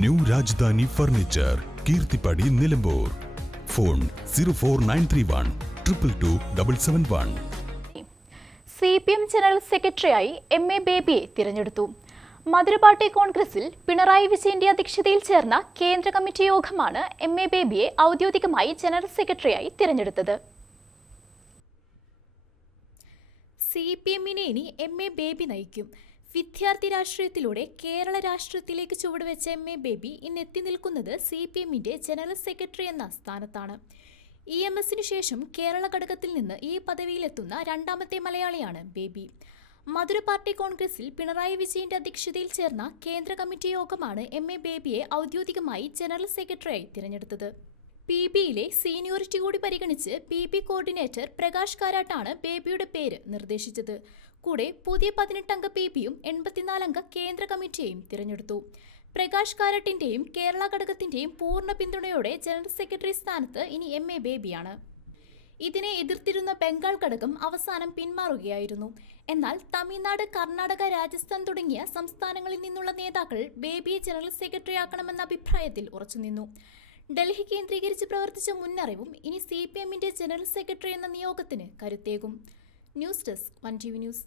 New Rajdhani furniture, Keerthippadi, Nilambur. Phone 04931 222 771. CPM general സെക്രട്ടറിയായി MA ബേബിയെ തിരഞ്ഞെടുത്തു. മധുരപാട്ടി കോൺഗ്രസിൽ പിണറായി വിജയന്റെ അധ്യക്ഷതയിൽ ചേർന്ന കേന്ദ്ര കമ്മിറ്റി യോഗമാണ് MA ബേബിയെ ഔദ്യോഗികമായി ജനറൽ സെക്രട്ടറിയായി തിരഞ്ഞെടുത്തത്. CPM-നെ ഇനി MA ബേബി നയിക്കും. വിദ്യാർത്ഥി രാഷ്ട്രീയത്തിലൂടെ കേരള രാഷ്ട്രീയത്തിലേക്ക് ചുവടുവെച്ച MA ബേബി ഇന്ന് എത്തി നിൽക്കുന്നത് CPM-ന്റെ ജനറൽ സെക്രട്ടറി എന്ന സ്ഥാനത്താണ്. EMS-നു ശേഷം കേരള ഘടകത്തിൽ നിന്ന് ഈ പദവിയിലെത്തുന്ന രണ്ടാമത്തെ മലയാളിയാണ് ബേബി. മധുരപാട്ടി കോൺഗ്രസിൽ പിണറായി വിജയന്റെ അധ്യക്ഷതയിൽ ചേർന്ന കേന്ദ്ര കമ്മിറ്റി യോഗമാണ് MA ബേബിയെ ഔദ്യോഗികമായി ജനറൽ സെക്രട്ടറിയായി തിരഞ്ഞെടുത്തത്. PB-യിലെ സീനിയോറിറ്റി കൂടി പരിഗണിച്ച് PB കോർഡിനേറ്റർ പ്രകാശ് കാരാട്ടാണ് ബേബിയുടെ പേര് നിർദ്ദേശിച്ചത്. കൂടെ പുതിയ 18-അംഗ PB-യും 84-അംഗ കേന്ദ്ര കമ്മിറ്റിയെയും തിരഞ്ഞെടുത്തു. പ്രകാശ് കാരാട്ടിന്റെയും കേരള ഘടകത്തിന്റെയും പൂർണ്ണ പിന്തുണയോടെ ജനറൽ സെക്രട്ടറി സ്ഥാനത്ത് ഇനി MA ബേബിയാണ്. ഇതിനെ എതിർത്തിരുന്ന ബംഗാൾ ഘടകം അവസാനം പിന്മാറുകയായിരുന്നു. എന്നാൽ തമിഴ്നാട്, കർണാടക, രാജസ്ഥാൻ തുടങ്ങിയ സംസ്ഥാനങ്ങളിൽ നിന്നുള്ള നേതാക്കൾ ബേബിയെ ജനറൽ സെക്രട്ടറിയാക്കണമെന്ന അഭിപ്രായത്തിൽ ഉറച്ചുനിന്നു. ഡൽഹി കേന്ദ്രീകരിച്ച് പ്രവർത്തിച്ച മുന്നറിവും ഇനി CPM-ന്റെ ജനറൽ സെക്രട്ടറി എന്ന നിയോഗത്തിന് കരുത്തേകും. News desk 1TV news.